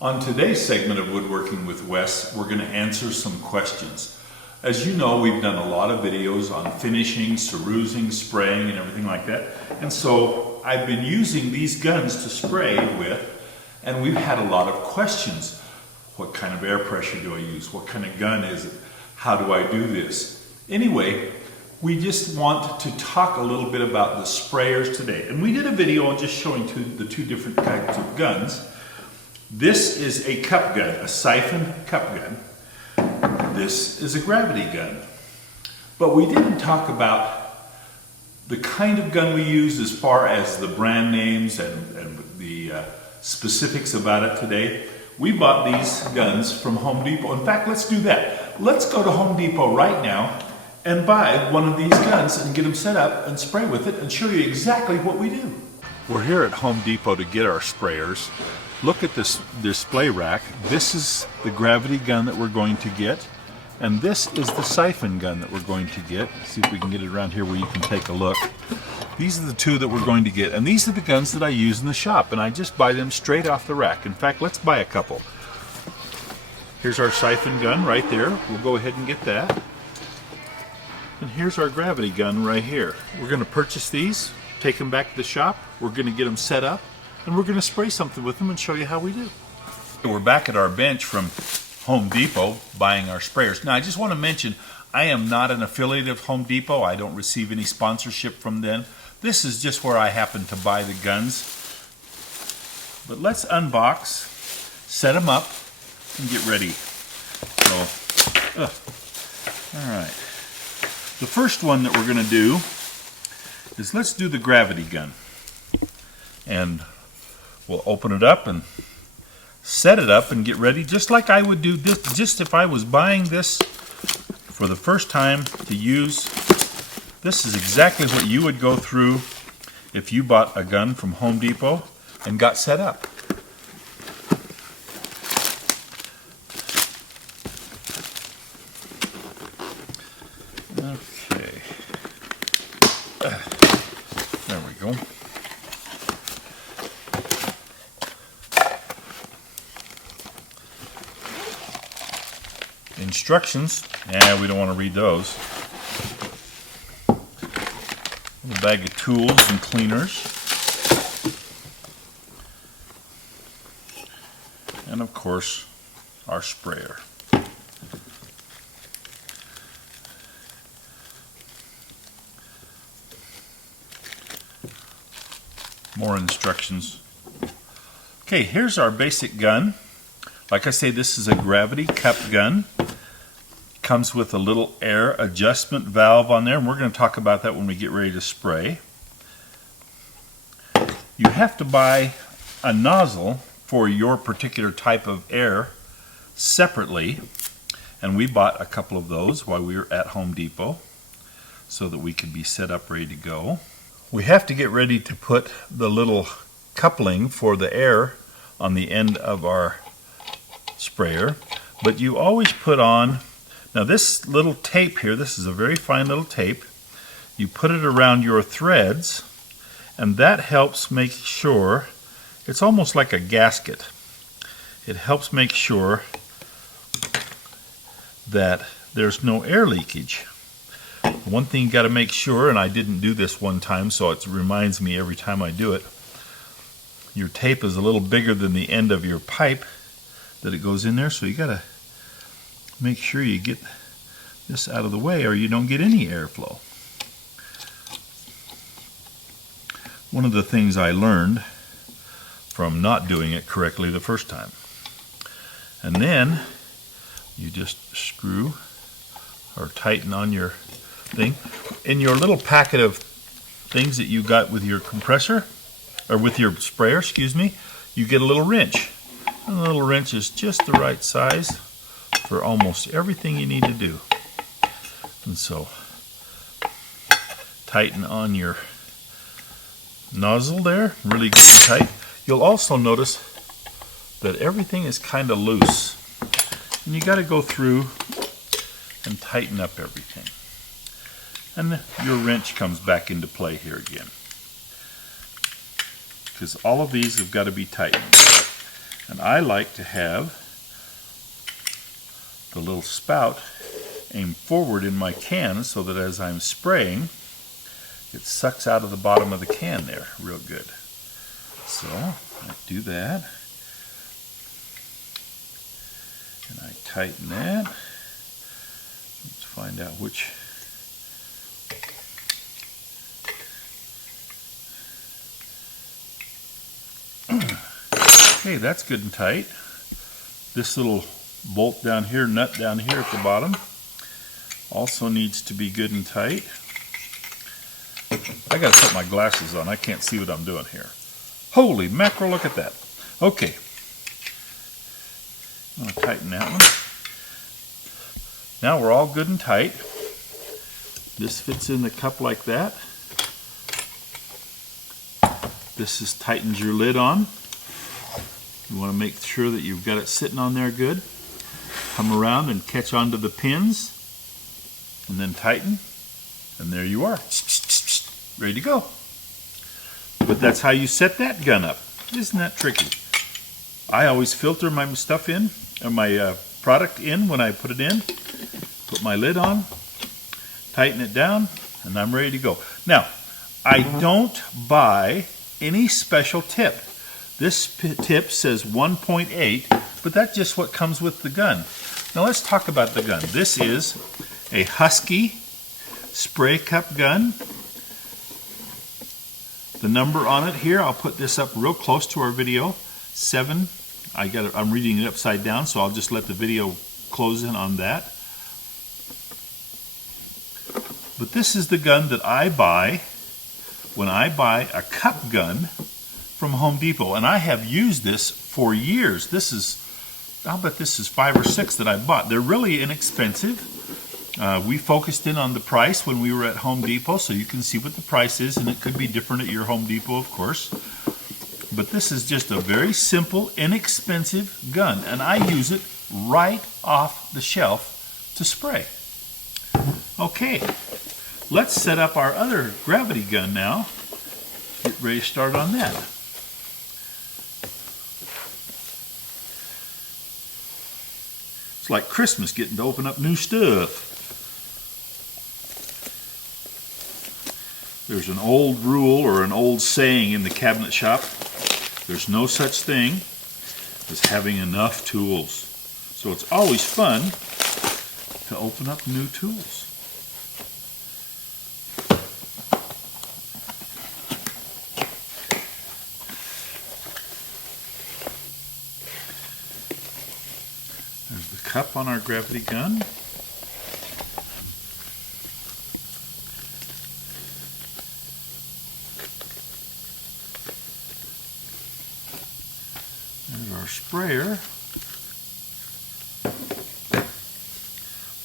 On today's segment of Woodworking with Wes, we're going to answer some questions. As you know, we've done a lot of videos on finishing, cerusing, spraying, and everything like that. And so I've been using these guns to spray with, and we've had a lot of questions. What kind of air pressure do I use? What kind of gun is it? How do I do this? Anyway, we just want to talk a little bit about the sprayers today. And we did a video on just showing the two different types of guns. This is a cup gun, a siphon cup gun. This is a gravity gun. But we didn't talk about the kind of gun we use as far as the brand names and the specifics about it today. We bought these guns from Home Depot. In fact, let's do that. Let's go to Home Depot right now and buy one of these guns and get them set up and spray with it and show you exactly what we do. We're here at Home Depot to get our sprayers. Look at this display rack. This is the gravity gun that we're going to get, and this is the siphon gun that we're going to get. Let's see if we can get it around here where you can take a look. These are the two that we're going to get, and these are the guns that I use in the shop, and I just buy them straight off the rack. In fact, let's buy a couple. Here's our siphon gun right there. We'll go ahead and get that. And here's our gravity gun right here. We're going to purchase these, take them back to the shop. We're going to get them set up, and we're going to spray something with them and show you how we do. We're back at our bench from Home Depot buying our sprayers. Now I just want to mention, I am not an affiliate of Home Depot. I don't receive any sponsorship from them. This is just where I happen to buy the guns. But let's unbox, set them up, and get ready. So, alright. The first one that we're going to do is let's do the gravity gun. And we'll open it up and set it up and get ready just like I would do this, just if I was buying this for the first time to use. This is exactly what you would go through if you bought a gun from Home Depot and got set up. Okay. There we go. Instructions, we don't want to read those. A bag of tools and cleaners. And of course, our sprayer. More instructions. Okay, here's our basic gun. Like I say, this is a gravity cup gun. Comes with a little air adjustment valve on there, and we're going to talk about that when we get ready to spray. You have to buy a nozzle for your particular type of air separately, and we bought a couple of those while we were at Home Depot so that we could be set up ready to go. We have to get ready to put the little coupling for the air on the end of our sprayer, but you always put on, now this little tape here, this is a very fine little tape. You put it around your threads, and that helps make sure, it's almost like a gasket. It helps make sure that there's no air leakage. One thing you got to make sure, and I didn't do this one time, so it reminds me every time I do it, your tape is a little bigger than the end of your pipe that it goes in there, so you got to make sure you get this out of the way or you don't get any airflow. One of the things I learned from not doing it correctly the first time. And then you just screw or tighten on your thing. In your little packet of things that you got with your compressor, or with your sprayer, excuse me, you get a little wrench. And the little wrench is just the right size for almost everything you need to do. And so, tighten on your nozzle there, really good and tight. You'll also notice that everything is kind of loose. And you got to go through and tighten up everything. And your wrench comes back into play here again. Because all of these have got to be tightened. And I like to have the little spout aimed forward in my can so that as I'm spraying, it sucks out of the bottom of the can there real good. So I do that. And I tighten that. Let's find out which. Okay, that's good and tight. This little bolt down here, nut down here at the bottom, also needs to be good and tight. I gotta put my glasses on. I can't see what I'm doing here. Holy mackerel, look at that. Okay. I'm gonna tighten that one. Now we're all good and tight. This fits in the cup like that. This is tightens your lid on. You want to make sure that you've got it sitting on there good. Come around and catch onto the pins and then tighten, and there you are. Ready to go. But that's how you set that gun up. Isn't that tricky? I always filter my stuff in, or my product in when I put it in. Put my lid on, tighten it down, and I'm ready to go. Now, I don't buy any special tip. This tip says 1.8, but that's just what comes with the gun. Now let's talk about the gun. This is a Husky Spray Cup Gun. The number on it here, I'll put this up real close to our video, 7. I'm reading it upside down, so I'll just let the video close in on that. But this is the gun that I buy when I buy a cup gun from Home Depot, and I have used this for years. I'll bet this is 5 or 6 that I bought. They're really inexpensive. We focused in on the price when we were at Home Depot, so you can see what the price is, and it could be different at your Home Depot, of course. But this is just a very simple, inexpensive gun, and I use it right off the shelf to spray. Okay, let's set up our other gravity gun now. Get ready to start on that. It's like Christmas, getting to open up new stuff. There's an old rule or an old saying in the cabinet shop. There's no such thing as having enough tools. So it's always fun to open up new tools. There's the cup on our gravity gun. There's our sprayer.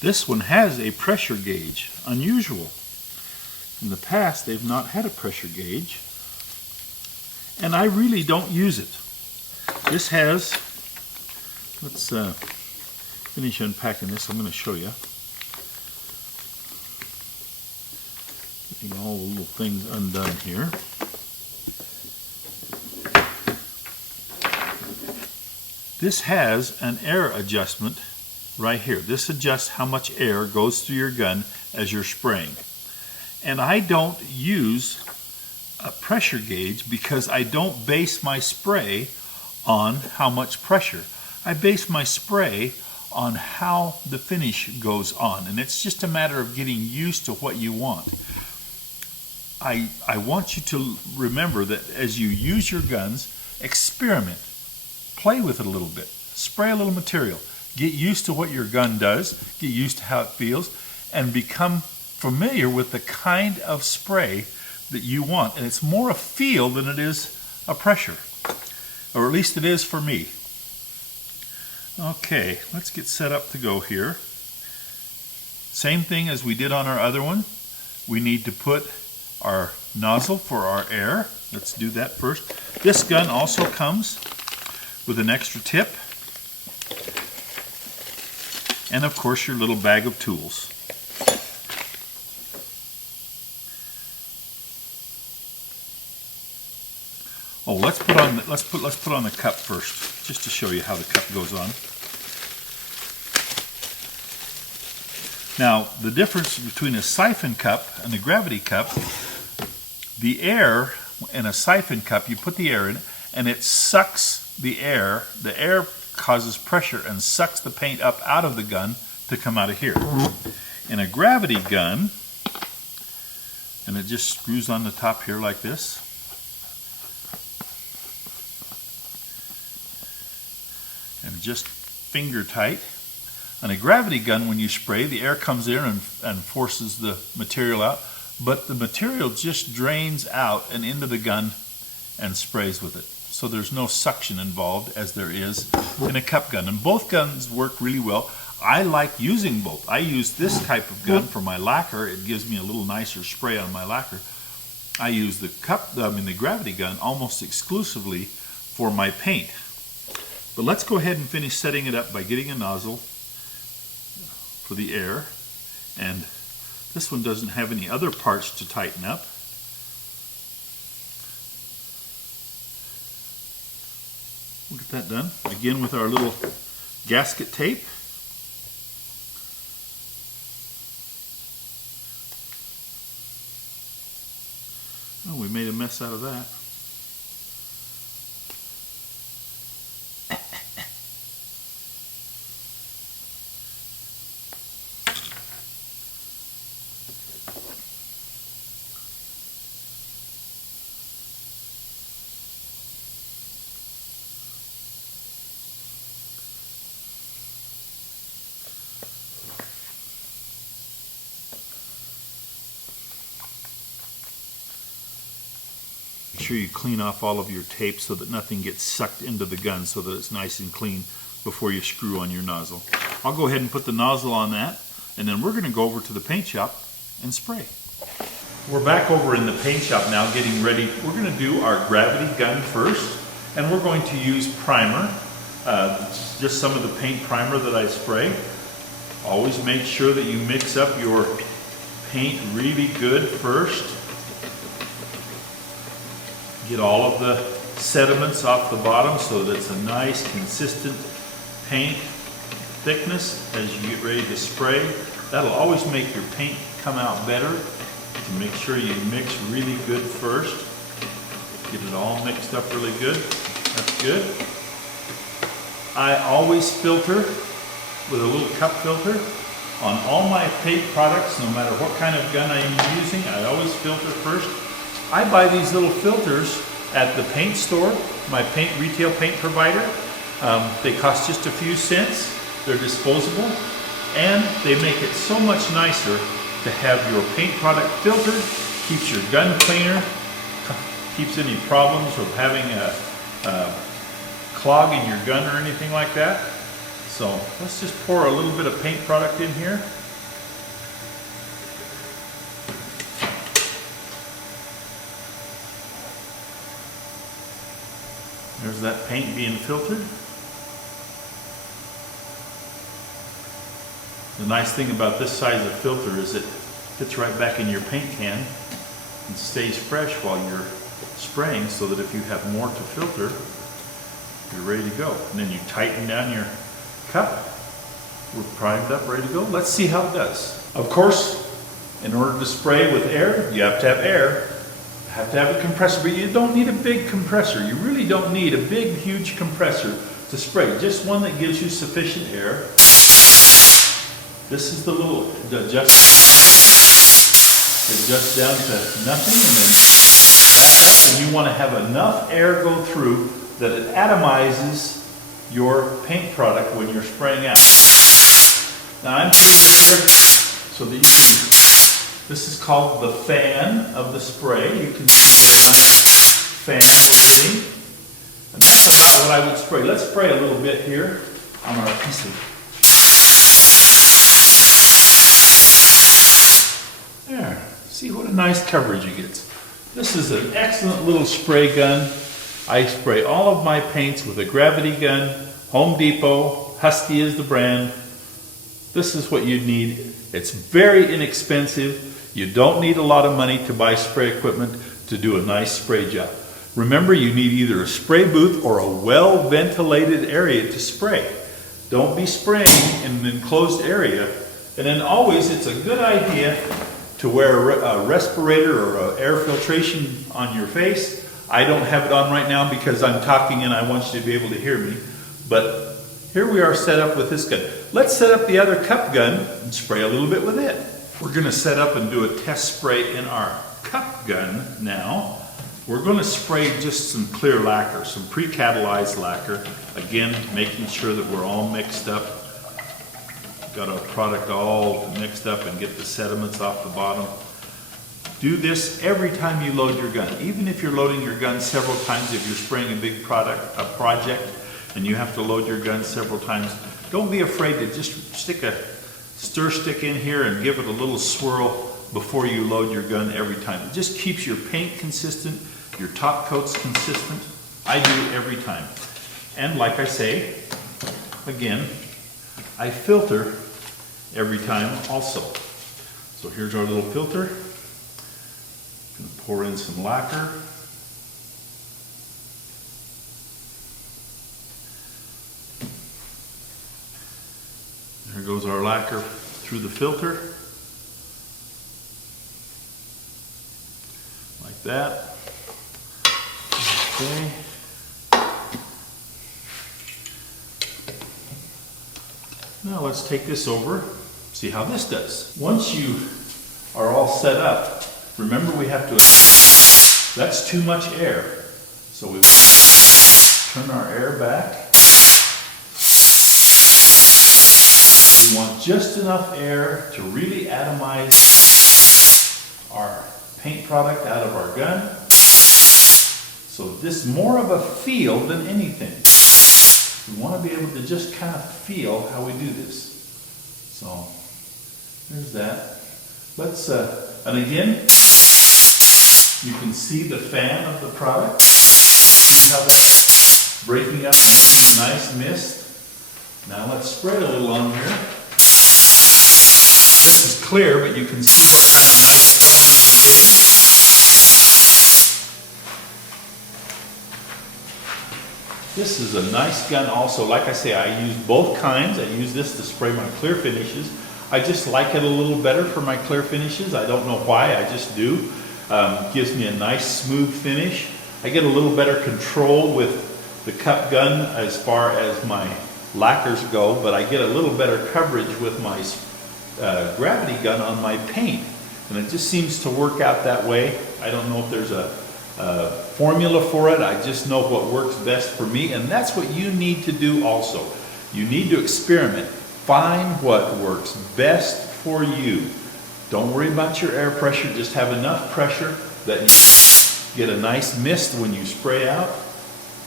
This one has a pressure gauge, unusual. In the past, they've not had a pressure gauge, and I really don't use it. This has, let's finish unpacking this. I'm going to show you. Getting all the little things undone here. This has an air adjustment right here. This adjusts how much air goes through your gun as you're spraying. And I don't use a pressure gauge because I don't base my spray on how much pressure. I base my spray on how the finish goes on, and it's just a matter of getting used to what you want. I want you to remember that as you use your guns, experiment. Play with it a little bit. Spray a little material. Get used to what your gun does. Get used to how it feels. And become familiar with the kind of spray that you want. And it's more a feel than it is a pressure. Or at least it is for me. Okay, let's get set up to go here. Same thing as we did on our other one. We need to put our nozzle for our air. Let's do that first. This gun also comes with an extra tip, and of course your little bag of tools. Oh, Oh, let's put on the cup first, just to show you how the cup goes on. Now, the difference between a siphon cup and a gravity cup, the air in a siphon cup, you put the air in, and it sucks the air. The air causes pressure and sucks the paint up out of the gun to come out of here. In a gravity gun, and it just screws on the top here like this. And just finger tight. On a gravity gun, when you spray, the air comes in and forces the material out, but the material just drains out and into the gun and sprays with it. So there's no suction involved as there is in a cup gun. And both guns work really well. I like using both. I use this type of gun for my lacquer. It gives me a little nicer spray on my lacquer. I use the gravity gun almost exclusively for my paint. But let's go ahead and finish setting it up by getting a nozzle for the air. And this one doesn't have any other parts to tighten up. We'll get that done. Again with our little gasket tape. Oh, we made a mess out of that. Make sure you clean off all of your tape so that nothing gets sucked into the gun, so that it's nice and clean before you screw on your nozzle. I'll go ahead and put the nozzle on that, and then we're going to go over to the paint shop and spray. We're back over in the paint shop now getting ready. We're going to do our gravity gun first, and we're going to use primer, just some of the paint primer that I spray. Always make sure that you mix up your paint really good first. Get all of the sediments off the bottom so that it's a nice consistent paint thickness as you get ready to spray. That'll always make your paint come out better. To make sure you mix really good first. Get it all mixed up really good. That's good. I always filter with a little cup filter on all my paint products, no matter what kind of gun I'm using. I always filter first. I buy these little filters at the paint store, my retail paint provider. They cost just a few cents. They're disposable, and they make it so much nicer to have your paint product filtered. Keeps your gun cleaner, keeps any problems of having a clog in your gun or anything like that. So let's just pour a little bit of paint product in here. There's that paint being filtered. The nice thing about this size of filter is it fits right back in your paint can and stays fresh while you're spraying, so that if you have more to filter, you're ready to go. And then you tighten down your cup. We're primed up, ready to go. Let's see how it does. Of course, in order to spray with air, you have to have air. You have to have a compressor, but you don't need a big compressor. You really don't need a big, huge compressor to spray. Just one that gives you sufficient air. This is the little adjust down to nothing, and then back up. And you want to have enough air go through that it atomizes your paint product when you're spraying out. Now I'm doing this here so that you can, this is called the fan of the spray. You can see what a nice fan we're getting. And that's about what I would spray. Let's spray a little bit here on our piece of. There, see what a nice coverage it gets. This is an excellent little spray gun. I spray all of my paints with a gravity gun. Home Depot, Husky is the brand. This is what you need. It's very inexpensive. You don't need a lot of money to buy spray equipment to do a nice spray job. Remember, you need either a spray booth or a well-ventilated area to spray. Don't be spraying in an enclosed area. And then always, it's a good idea to wear a respirator or an air filtration on your face. I don't have it on right now because I'm talking and I want you to be able to hear me. But here we are set up with this gun. Let's set up the other cup gun and spray a little bit with it. We're going to set up and do a test spray in our cup gun now. We're going to spray just some clear lacquer, some pre-catalyzed lacquer. Again, making sure that we're all mixed up. Got our product all mixed up and get the sediments off the bottom. Do this every time you load your gun. Even if you're loading your gun several times, if you're spraying a big project, and you have to load your gun several times, don't be afraid to just stick a stir stick in here and give it a little swirl before you load your gun every time. It just keeps your paint consistent, your top coats consistent. I do every time. And like I say, again, I filter every time also. So here's our little filter. Gonna pour in some lacquer. There goes our lacquer through the filter. Like that. Okay. Now let's take this over, see how this does. Once you are all set up, remember we have to, that's too much air. So we turn our air back. We want just enough air to really atomize our paint product out of our gun. So this more of a feel than anything. We want to be able to just kind of feel how we do this. So there's that. Let's, and again, you can see the fan of the product. See how that's breaking up and making a nice mist. Now let's spray a little on here. This is clear, but you can see what kind of nice colors I'm getting. This is a nice gun also. Like I say, I use both kinds. I use this to spray my clear finishes. I just like it a little better for my clear finishes. I don't know why, I just do. Gives me a nice smooth finish. I get a little better control with the cup gun as far as my lacquers go, but I get a little better coverage with my gravity gun on my paint. And it just seems to work out that way. I don't know if there's a formula for it. I just know what works best for me, and that's what you need to do also. You need to experiment. Find what works best for you. Don't worry about your air pressure. Just have enough pressure that you get a nice mist when you spray out.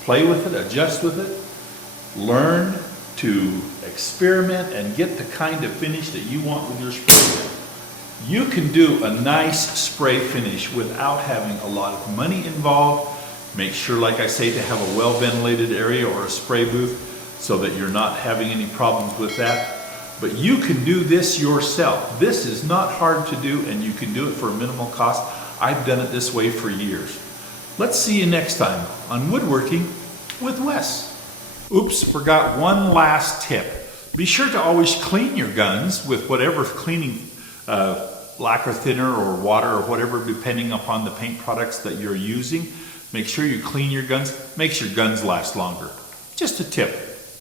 Play with it, adjust with it. Learn to experiment and get the kind of finish that you want with your spray. You can do a nice spray finish without having a lot of money involved. Make sure, like I say, to have a well-ventilated area or a spray booth so that you're not having any problems with that. But you can do this yourself. This is not hard to do, and you can do it for a minimal cost. I've done it this way for years. Let's see you next time on Woodworking with Wes. Oops, forgot one last tip. Be sure to always clean your guns with whatever cleaning lacquer thinner or water or whatever, depending upon the paint products that you're using. Make sure you clean your guns. Makes your guns last longer. Just a tip.